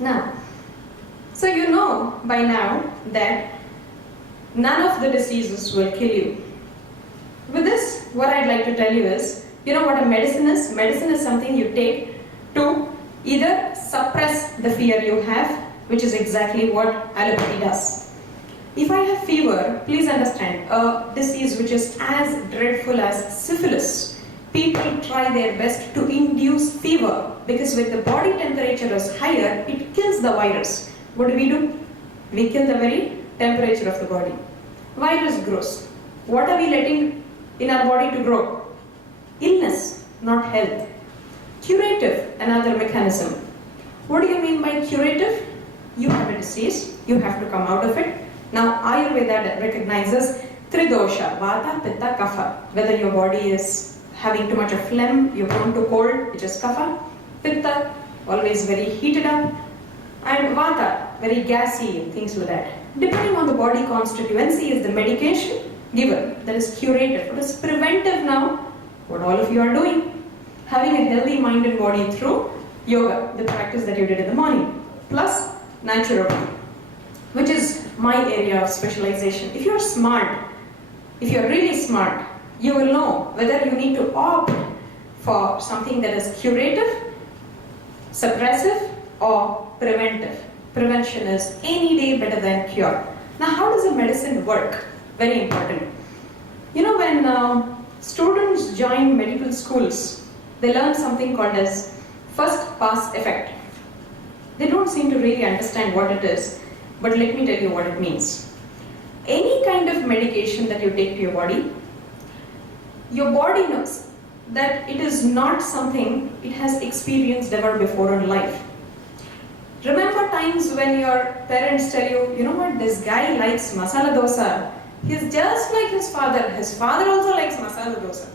Now, so you know by now that none of the diseases will kill you. With this, what I'd like to tell you is, you know what a medicine is? Medicine is something you take to either suppress the fear you have, which is exactly what allopathy does. If I have fever, please understand, a disease which is as dreadful as syphilis, people try their best to induce fever because when the body temperature is higher, it kills the virus. What do? We kill the very temperature of the body. Virus grows. What are we letting in our body to grow? Illness, not health. Curative, another mechanism. What do you mean by curative? You have a disease, you have to come out of it. Now Ayurveda recognizes tridosha, vata, pitta, kapha. Whether your body is having too much of phlegm, you're prone to cold, which is kapha. Pitta, always very heated up. And vata, very gassy and things like that. Depending on the body constituency is the medication given. That is curative. What is preventive now? What all of you are doing. Having a healthy mind and body through yoga, the practice that you did in the morning. Plus naturopathy, which is my area of specialization. If you're smart, if you're really smart, you will know whether you need to opt for something that is curative, suppressive, or preventive. Prevention is any day better than cure. Now, how does a medicine work? Very important. You know, when students join medical schools, they learn something called as first pass effect. They don't seem to really understand what it is, but let me tell you what it means. Any kind of medication that you take to your body knows that it is not something it has experienced ever before in life. Remember times when your parents tell you, you know what, this guy likes masala dosa. He's just like his father. His father also likes masala dosa.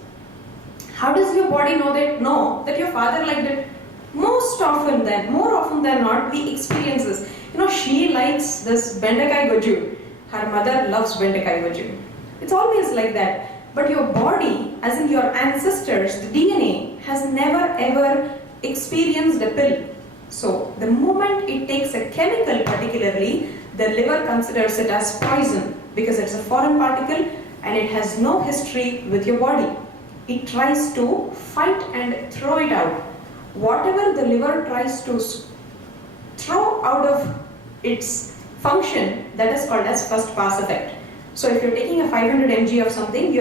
How does your body know that your father liked it? More often than not, we experience this. You know, she likes this bendakai goju. Her mother loves bendakai goju. It's always like that. But your body, as in your ancestors, the DNA, has never ever experienced a pill. So, the moment it takes a chemical particularly, the liver considers it as poison because it's a foreign particle and it has no history with your body. It tries to fight and throw it out. Whatever the liver tries to throw out of its function, that is called as first pass effect. So if you're taking a 500 mg of something,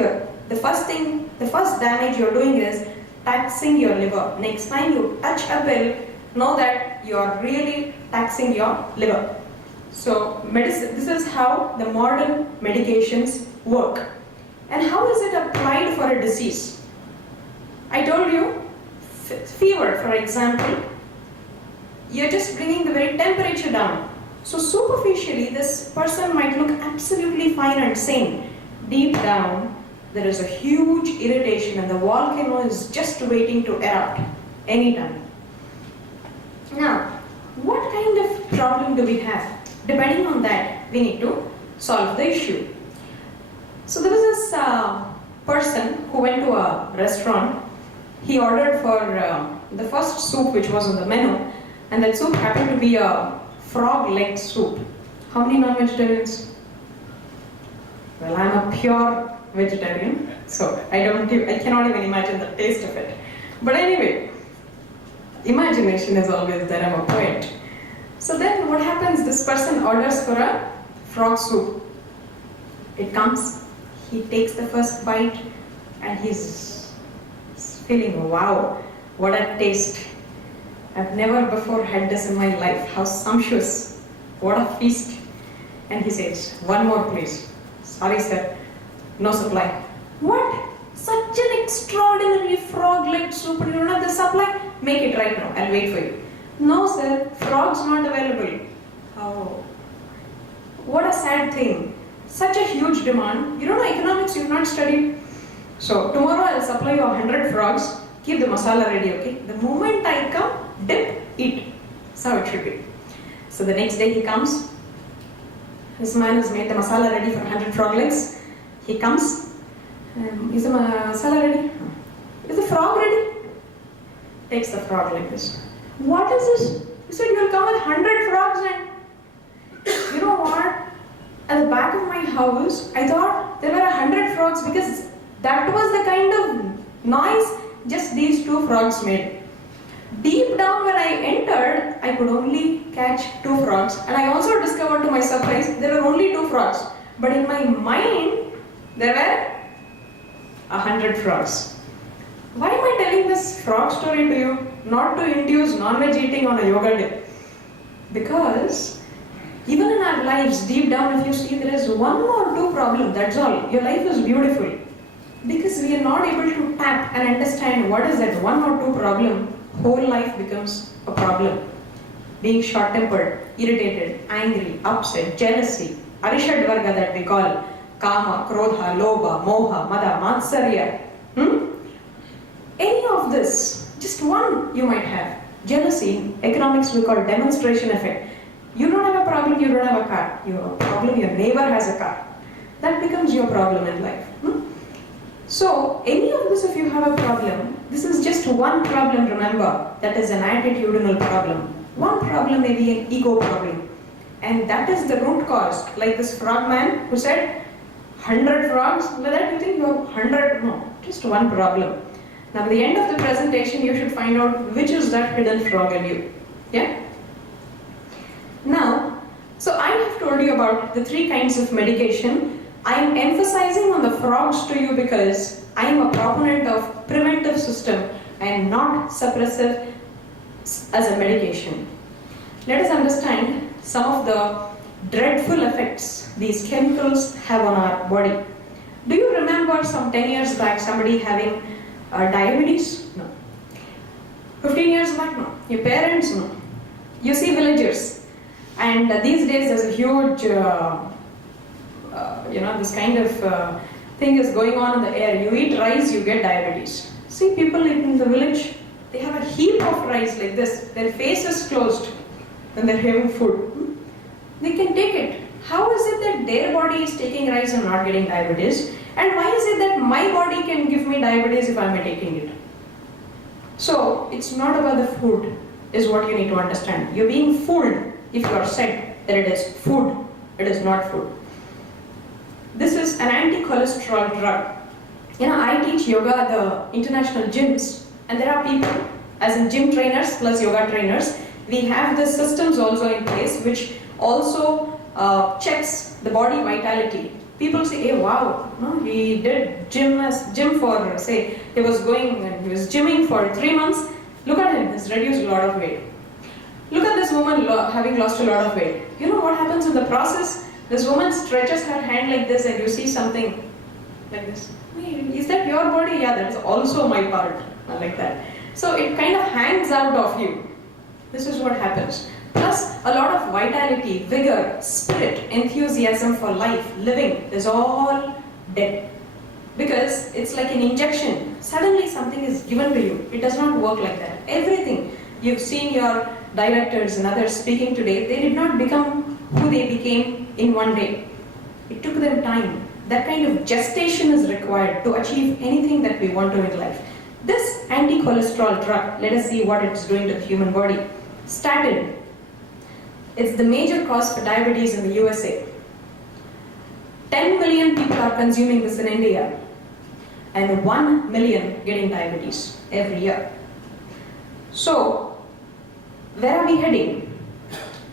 the first damage you're doing is taxing your liver. Next time you touch a pill, know that you're really taxing your liver. So medicine, this is how the modern medications work. And how is it applied for a disease? I told you, fever, for example, you're just bringing the very temperature down. So superficially, this person might look absolutely fine and sane. Deep down, there is a huge irritation and the volcano is just waiting to erupt anytime. Now, what kind of problem do we have? Depending on that, we need to solve the issue. So there was this person who went to a restaurant. He ordered for the first soup which was on the menu, and that soup happened to be a frog-leg soup. How many non-vegetarians? Well, I'm a pure vegetarian, so I cannot even imagine the taste of it. But anyway, imagination is always there. I'm a poet. So then what happens? This person orders for a frog soup. It comes, he takes the first bite, and he's feeling, wow, what a taste. I've never before had this in my life. How sumptuous. What a feast. And he says, one more please. Sorry sir, no supply. What? Such an extraordinary frog-leg soup and you don't have the supply? Make it right now, I'll wait for you. No sir, frog's not available. Oh, what a sad thing. Such a huge demand. You don't know economics, you've not studied. So tomorrow I'll supply you 100 frogs. Keep the masala ready, okay? The moment I come, dip, eat. That's how it should be. So the next day he comes. This man has made the masala ready for 100 frog legs. He comes. Is the masala ready? Is the frog ready? Takes the frog like this. What is this? said, you'll come with 100 frogs, and you know what? At the back of my house, I thought there were 100 frogs because that was the kind of noise just these 2 frogs made. Deep down when I entered, I could only catch 2 frogs, and I also discovered to my surprise there were only 2 frogs. But in my mind, there were 100 frogs. Why am I telling this frog story to you? Not to induce non-veg eating on a yoga day. Because even in our lives, deep down, if you see, there is 1 or 2 problems, that's all. Your life is beautiful. Because we are not able to tap and understand what is that 1 or 2 problem, whole life becomes a problem. Being short-tempered, irritated, angry, upset, jealousy, Arishad Varga that we call Kama, Krodha, Lobha, Moha, Mada, Matsarya. Any of this, just one you might have. Jealousy, in economics we call demonstration effect. You don't have a problem, you don't have a car. You have a problem, your neighbor has a car. That becomes your problem in life. So, any of this, if you have a problem, this is just one problem, remember, that is an attitudinal problem. One problem may be an ego problem. And that is the root cause. Like this frog man who said, 100 frogs, with that you think you have 100, no, just one problem. Now at the end of the presentation, you should find out which is that hidden frog in you. Yeah? Now, so I have told you about the 3 kinds of medication. I am emphasizing on the frogs to you because I am a proponent of preventive system and not suppressive as a medication. Let us understand some of the dreadful effects these chemicals have on our body. Do you remember some 10 years back somebody having diabetes? No. 15 years back? No. Your parents? No. You see villagers, and these days there's a huge this kind of thing is going on in the air. You eat rice, you get diabetes. See people in the village, they have a heap of rice like this. Their face is closed when they're having food. They can take it. How is it that their body is taking rice and not getting diabetes? And why is it that my body can give me diabetes if I'm taking it? So, it's not about the food, is what you need to understand. You're being fooled if you are said that it is food. It is not food. This is an anti-cholesterol drug. I teach yoga at the international gyms, and there are people, as in gym trainers plus yoga trainers, we have the systems also in place which also checks the body vitality. People say, hey, wow, no, he did gym for, say, he was gymming for 3 months. Look at him, he's reduced a lot of weight. Look at this woman having lost a lot of weight. You know what happens in the process? This woman stretches her hand like this and you see something like this. Is that your body? Yeah, that is also my part. Like that. So it kind of hangs out of you. This is what happens. Plus a lot of vitality, vigor, spirit, enthusiasm for life, living is all dead. Because it's like an injection. Suddenly something is given to you. It does not work like that. Everything. You've seen your directors and others speaking today. They did not become who they became in one day. It took them time. That kind of gestation is required to achieve anything that we want to in life. This anti-cholesterol drug, let us see what it's doing to the human body. Statin. It's the major cause for diabetes in the USA. 10 million people are consuming this in India, and 1 million getting diabetes every year. So, where are we heading?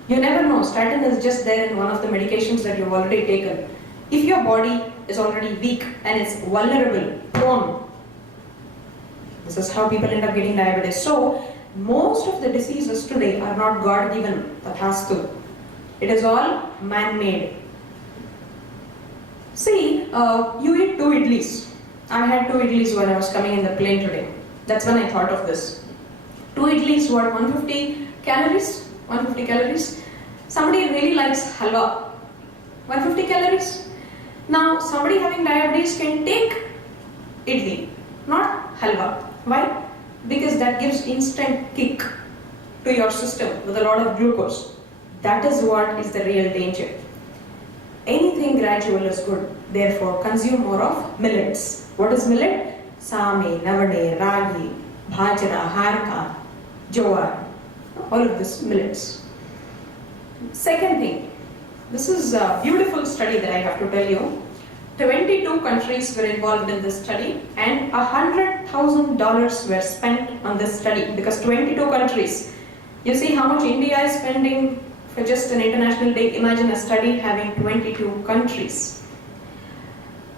You never know. Statin is just there in one of the medications that you've already taken. If your body is already weak and it's vulnerable, prone, this is how people end up getting diabetes. So, most of the diseases today are not God-given, tathastu. It is all man-made. See, you eat 2 idlis. I had 2 idlis when I was coming in the plane today. That's when I thought of this. 2 idlis, what, 150 calories? 150 calories. Somebody really likes halwa. 150 calories. Now, somebody having diabetes can take idli, not halwa. Why? Because that gives instant kick to your system with a lot of glucose. That is what is the real danger. Anything gradual is good. Therefore, consume more of millets. What is millet? Same, navade, ragi, bhajra, harka, jowar. all of this millets. Second thing, this is a beautiful study that I have to tell you. 22 countries were involved in this study and $100,000 were spent on this study, because 22 countries. You see how much India is spending for just an International Day. Imagine a study having 22 countries.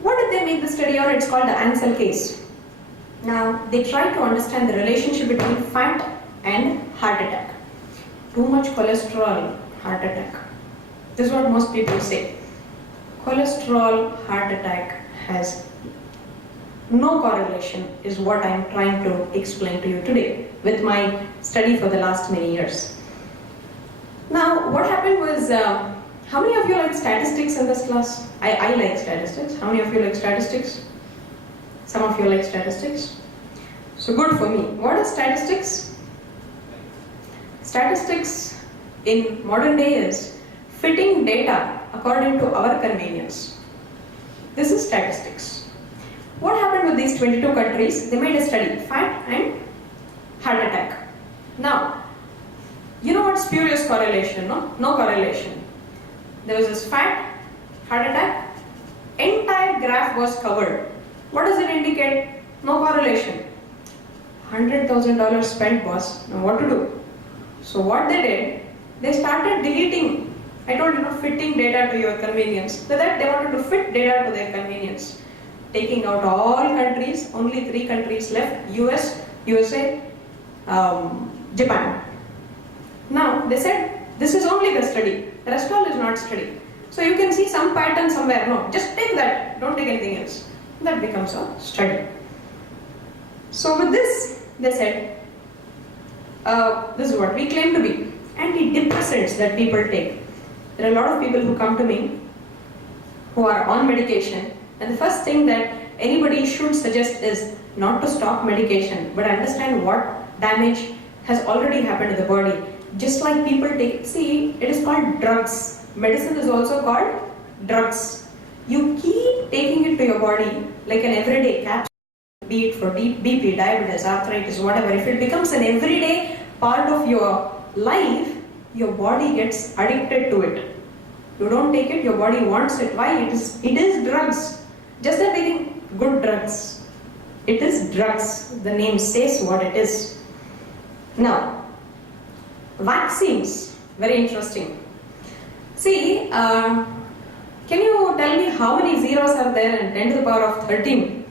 What did they make the study on? It's called the Ansel case. Now, they tried to understand the relationship between fat and heart attack. Too much cholesterol, heart attack. This is what most people say. Cholesterol, heart attack has no correlation, is what I am trying to explain to you today with my study for the last many years. Now, what happened was, how many of you like statistics in this class? I like statistics. How many of you like statistics? Some of you like statistics. So good for me. What is statistics? Statistics in modern day is fitting data according to our convenience. This is statistics. What happened with these 22 countries? They made a study, fat and heart attack. Now, you know what spurious correlation, no? No correlation. There was this fat, heart attack, entire graph was covered. What does it indicate? No correlation. $100,000 spent, boss. Now what to do? So what they did, they started deleting. I told you, fitting data to your convenience. So that they wanted to fit data to their convenience. Taking out all countries, only 3 countries left: US, USA, Japan. Now they said, this is only the study. The rest all is not study. So you can see some pattern somewhere. No, just take that. Don't take anything else. That becomes a study. So with this, they said, this is what we claim to be antidepressants that people take. There are a lot of people who come to me who are on medication, and the first thing that anybody should suggest is not to stop medication, but understand what damage has already happened to the body. Just like people take, see, it is called drugs. Medicine is also called drugs. You keep taking it to your body like an everyday capsule, be it for BP, diabetes, arthritis, whatever. If it becomes an everyday part of your life, your body gets addicted to it. You don't take it, your body wants it. Why? It is drugs. Just like taking good drugs. It is drugs. The name says what it is. Now, vaccines. Very interesting. See, can you tell me how many zeros are there in 10 to the power of 13?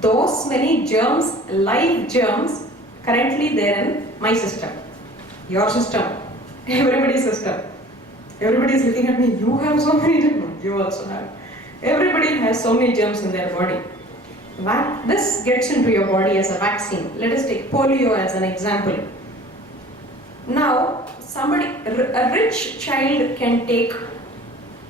Those many germs, live germs, currently there in my system, your system, everybody's system. Everybody is looking at me, you have so many germs, you also have. Everybody has so many germs in their body. This gets into your body as a vaccine. Let us take polio as an example. Now, a rich child can take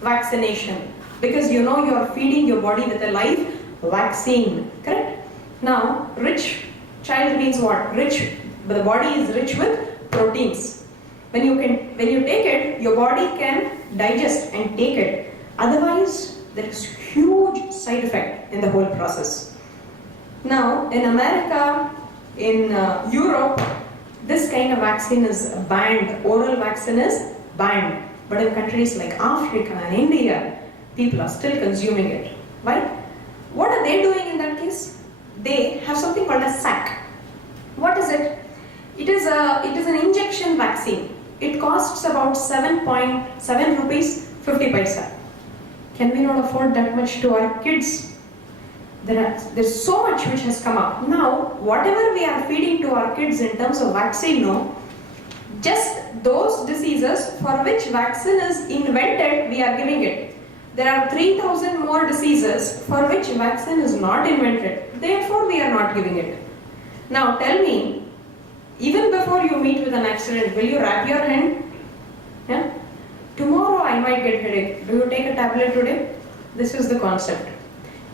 vaccination because you know you are feeding your body with a live vaccine, correct? Now, rich child means what? Rich, but the body is rich with proteins. When you take it, your body can digest and take it. Otherwise, there is huge side effect in the whole process. Now, in America, in Europe, this kind of vaccine is banned. Oral vaccine is banned. But in countries like Africa and India, people are still consuming it. Why? What are they doing in that case? They have something called a sac. What is it? It is an injection vaccine. It costs about 7.7 rupees 50 paisa. Can we not afford that much to our kids? There's so much which has come up. Now, whatever we are feeding to our kids in terms of vaccine, no, just those diseases for which vaccine is invented, we are giving it. There are 3,000 more diseases for which vaccine is not invented. Therefore, we are not giving it. Now, tell me, even before you meet with an accident, will you wrap your hand? Yeah? Tomorrow I might get headache. Do you take a tablet today? This is the concept.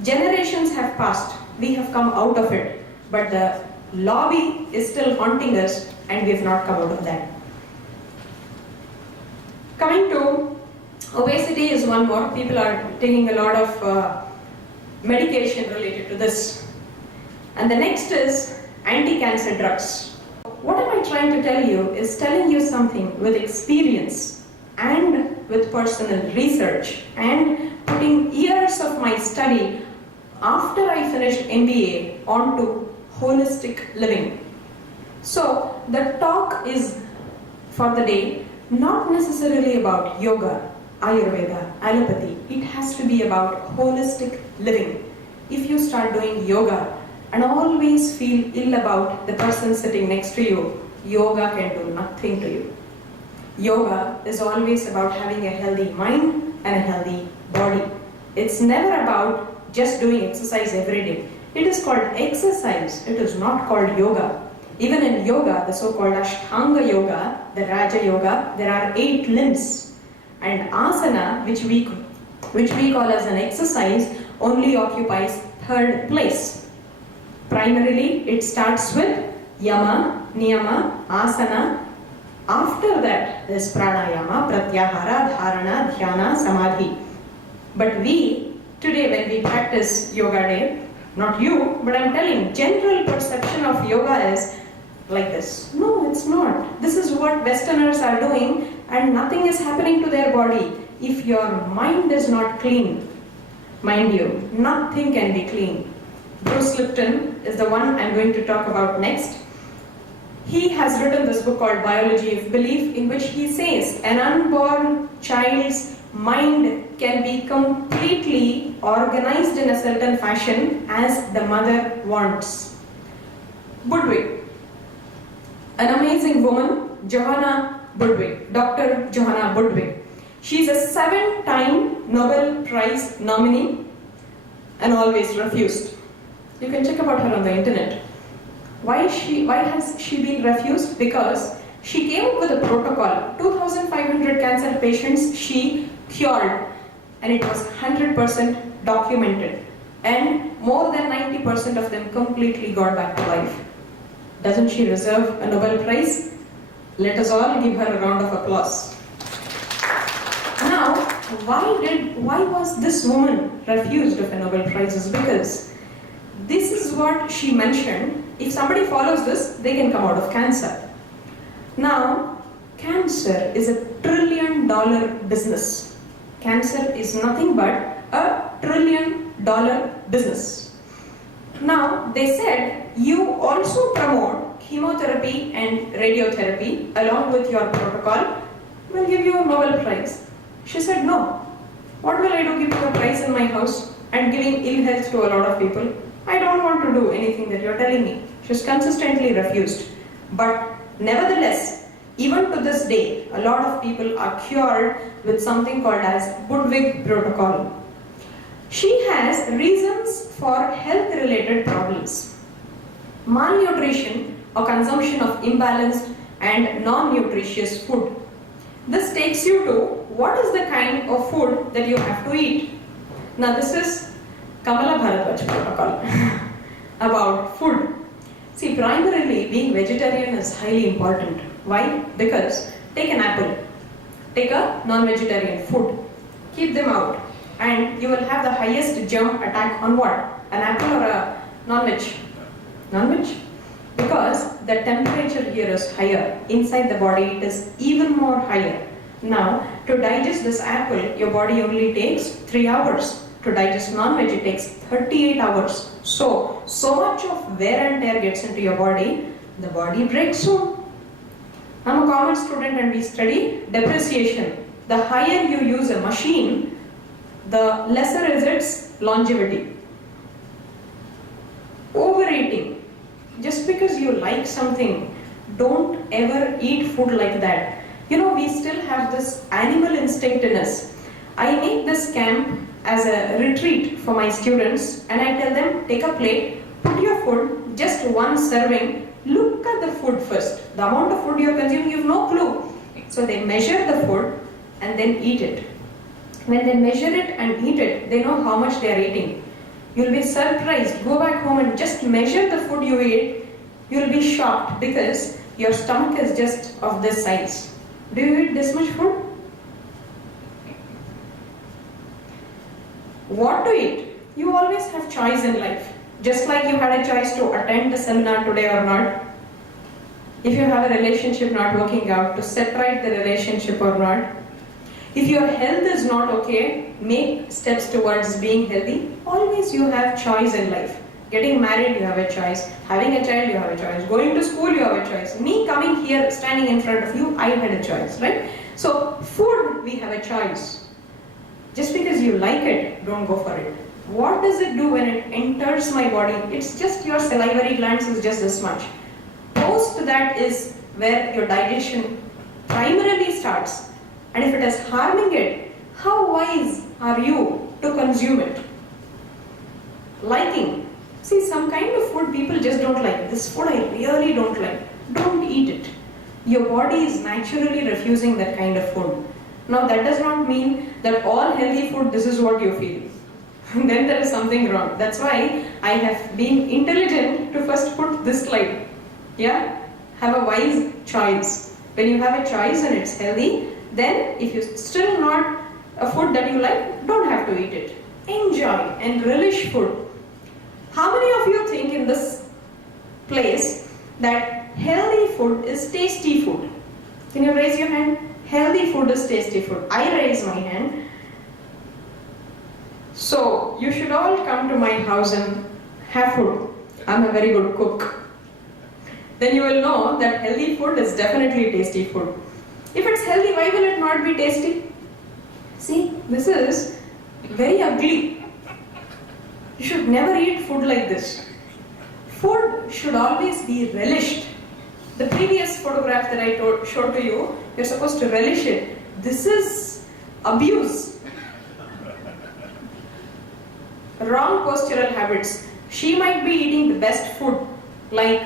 Generations have passed. We have come out of it. But the lobby is still haunting us and we have not come out of that. Coming to obesity is one more. People are taking a lot of medication related to this. And the next is anti-cancer drugs. what am I trying to tell you is telling you something with experience and with personal research and putting years of my study after I finished MBA onto holistic living. So the talk is for the day not necessarily about yoga, Ayurveda, allopathy. It has to be about holistic living. If you start doing yoga and always feel ill about the person sitting next to you, yoga can do nothing to you. Yoga is always about having a healthy mind and a healthy body. It's never about just doing exercise every day. It is called exercise, it is not called yoga. Even in yoga, the so-called Ashtanga yoga, the Raja yoga, there are 8 limbs. And asana, which we call as an exercise, only occupies 3rd place. Primarily, it starts with yama, niyama, asana. After that, there's pranayama, pratyahara, dharana, dhyana, samadhi. But we, today when we practice yoga day, not you, but I'm telling, general perception of yoga is like this. No, it's not. This is what Westerners are doing and nothing is happening to their body. If your mind is not clean, mind you, nothing can be clean. Bruce Lipton is the one I'm going to talk about next. He has written this book called Biology of Belief, in which he says an unborn child's mind can be completely organized in a certain fashion as the mother wants. Budwig, an amazing woman, Johanna Budwig, Dr. Johanna Budwig. She's a 7-time Nobel Prize nominee and always refused. You can check about her on the internet. Why has she been refused? Because she came up with a protocol. 2,500 cancer patients she cured, and it was 100% documented. And more than 90% of them completely got back to life. Doesn't she deserve a Nobel Prize? Let us all give her a round of applause. Now, why was this woman refused of a Nobel Prize? Is because this is what she mentioned. If somebody follows this, they can come out of cancer. Now, cancer is a $1 trillion business. Cancer is nothing but a $1 trillion business. Now, they said, you also promote chemotherapy and radiotherapy along with your protocol, we'll give you a Nobel Prize. She said, no. What will I do giving a prize in my house and giving ill health to a lot of people? I don't want to do anything that you're telling me. She's consistently refused. But nevertheless, even to this day, a lot of people are cured with something called as Budwig protocol. She has reasons for health-related problems. Malnutrition or consumption of imbalanced and non-nutritious food. This takes you to what is the kind of food that you have to eat. Now this is Kamala Bharadwaj protocol about food. See, primarily being vegetarian is highly important. Why? Because take an apple, take a non-vegetarian food, keep them out, and you will have the highest germ attack on what? An apple or a non-veg? Non-veg? Because the temperature here is higher. Inside the body it is even more higher. Now, to digest this apple, your body only takes 3 hours. To digest non-veg, it takes 38 hours. So much of wear and tear gets into your body, the body breaks soon. I'm a commerce student and we study depreciation. The higher you use a machine, the lesser is its longevity. Overeating. Just because you like something, don't ever eat food like that. You know, we still have this animal instinct in us. I make this camp as a retreat for my students and I tell them, take a plate, put your food, just one serving, look at the food first. The amount of food you're consuming, you have no clue. So they measure the food and then eat it. When they measure it and eat it, they know how much they are eating. You'll be surprised. Go back home and just measure the food you eat. You'll be shocked because your stomach is just of this size. Do you eat this much food? What to eat? You always have choice in life. Just like you had a choice to attend the seminar today or not. if you have a relationship not working out, to set right the relationship or not. If your health is not okay, make steps towards being healthy. Always you have choice in life. Getting married, you have a choice. Having a child, you have a choice. Going to school, you have a choice. Me coming here, standing in front of you, I had a choice, right? So, food, we have a choice. Just because you like it, don't go for it. What does it do when it enters my body? It's just your salivary glands is just this much. Post that is where your digestion primarily starts. And if it is harming it, how wise are you to consume it? Liking. See, some kind of food people just don't like. This food I really don't like. Don't eat it. Your body is naturally refusing that kind of food. Now that does not mean that all healthy food, this is what you feel. Then there is something wrong. That's why I have been intelligent to first put this slide. Yeah? Have a wise choice. When you have a choice and it's healthy, then if you still not a food that you like, don't have to eat it. Enjoy and relish food. How many of you think in this place that healthy food is tasty food? Can you raise your hand? Healthy food is tasty food. I raise my hand. So, you should all come to my house and have food. I'm a very good cook. Then you will know that healthy food is definitely tasty food. If it's healthy, why will it not be tasty? See, this is very ugly. You should never eat food like this. Food should always be relished. The previous photograph that I showed to you, you're supposed to relish it. This is abuse. Wrong postural habits. She might be eating the best food, like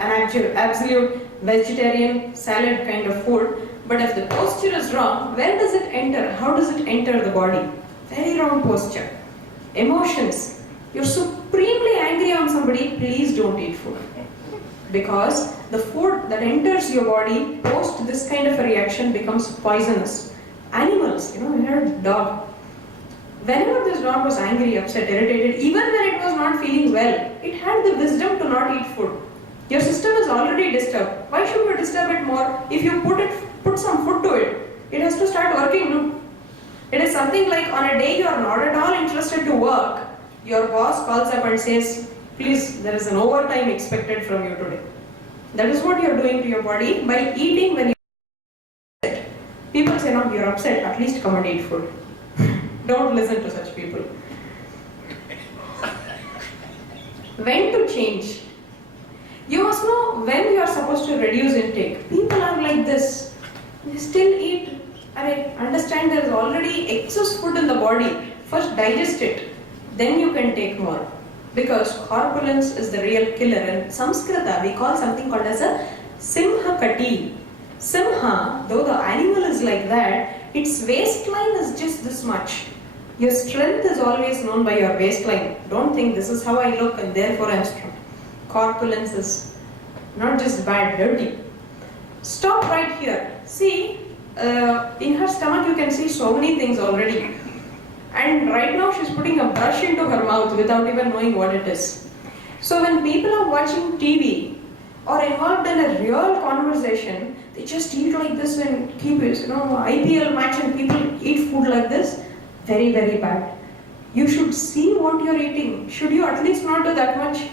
an absolute vegetarian salad kind of food, but if the posture is wrong, where does it enter? How does it enter the body? Very wrong posture. Emotions. You're supremely angry on somebody, please don't eat food. Because the food that enters your body post this kind of a reaction becomes poisonous. Animals, you heard dog. Whenever this dog was angry, upset, irritated, even when it was not feeling well, it had the wisdom to not eat food. Your system is already disturbed. Why should we disturb it more? If you put some food to it, it has to start working. No? It is something like on a day you are not at all interested to work, your boss calls up and says, please, there is an overtime expected from you today. That is what you are doing to your body by eating when you are upset. People say, no, you are upset, at least come and eat food. Don't listen to such people. When to change? You must know when you are supposed to reduce intake. People are like this. They still eat. I understand there is already excess food in the body. First digest it. Then you can take more. Because corpulence is the real killer. In Sanskrita, we call something called as a Simha Kati. Simha, though the animal is like that, its waistline is just this much. Your strength is always known by your waistline. Don't think this is how I look and therefore I am strong. Corpulence is not just bad, dirty. Stop right here. See, in her stomach you can see so many things already. And right now she's putting a brush into her mouth without even knowing what it is. So when people are watching TV or involved in a real conversation, they just eat like this and keep it, IPL match and people eat food like this. Very, very bad. You should see what you're eating. Should you at least not do that much?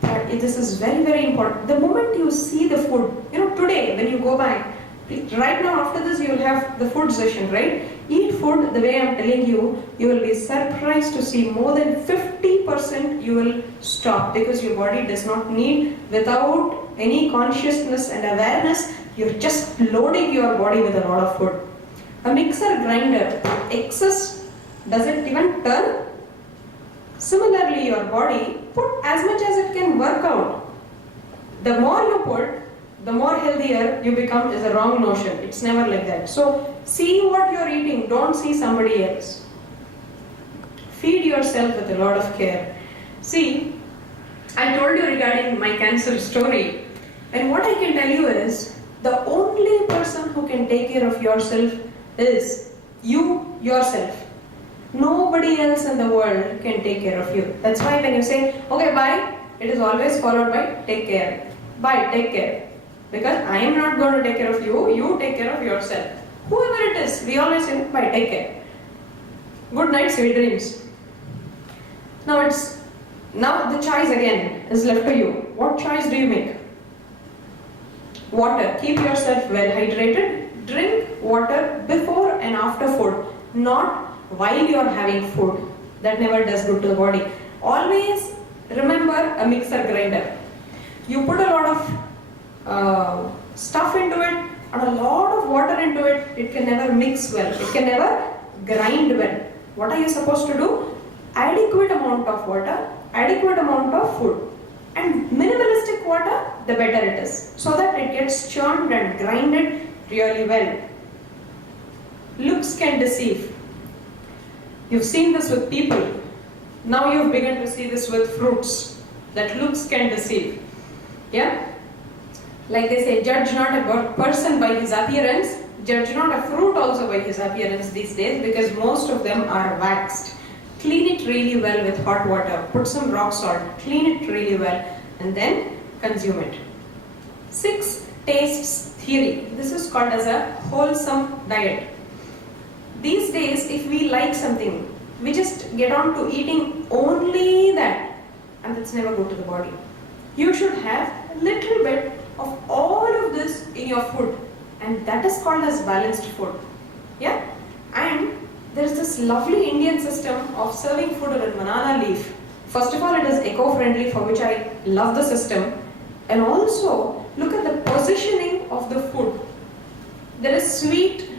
But this is very, very important. The moment you see the food, today when you go back, right now after this you will have the food session, right? Eat food the way I'm telling you, you will be surprised to see more than 50% you will stop because your body does not need, without any consciousness and awareness, you're just loading your body with a lot of food. A mixer grinder, excess, does it even turn? Similarly, your body, put as much as it can work out. The more you put, the more healthier you become is a wrong notion. It's never like that. So, see what you're eating, don't see somebody else. Feed yourself with a lot of care. See, I told you regarding my cancer story, and what I can tell you is, the only person who can take care of yourself is you yourself. Nobody else in the world can take care of you. That's why when you say, okay, bye, it is always followed by take care. bye, take care. Because I am not going to take care of you, you take care of yourself. Whoever it is, we always say, bye, take care. Good night, sweet dreams. Now the choice again is left to you. What choice do you make? Water. Keep yourself well hydrated. Drink water before and after food, not while you are having food. That never does good to the body. Always remember a mixer grinder. You put a lot of stuff into it and a lot of water into it, it can never mix well. It can never grind well. What are you supposed to do? Adequate amount of water, adequate amount of food. And minimalistic water, the better it is. So that it gets churned and grinded really well. Looks can deceive. You've seen this with people. Now you've begun to see this with fruits. That looks can deceive. Yeah? Like they say, judge not a person by his appearance, judge not a fruit also by his appearance these days, because most of them are waxed. Clean it really well with hot water, put some rock salt, clean it really well, and then consume it. 6 tastes theory. This is called as a wholesome diet. These days, if we like something, we just get on to eating only that, and that's never good to the body. You should have a little bit of all of this in your food, and that is called as balanced food. Yeah? And there is this lovely Indian system of serving food on a banana leaf. First of all, it is eco-friendly, for which I love the system. And also, look at the positioning of the food. There is sweet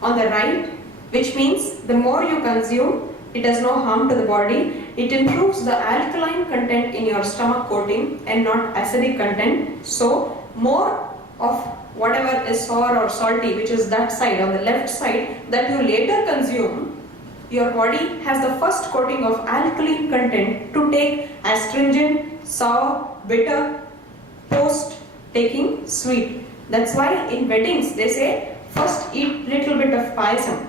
on the right, which means the more you consume, it does no harm to the body. It improves the alkaline content in your stomach coating and not acidic content. So, more of whatever is sour or salty, which is that side, on the left side, that you later consume, your body has the first coating of alkaline content to take astringent, sour, bitter, post taking sweet. That's why in weddings they say, first eat little bit of payasam.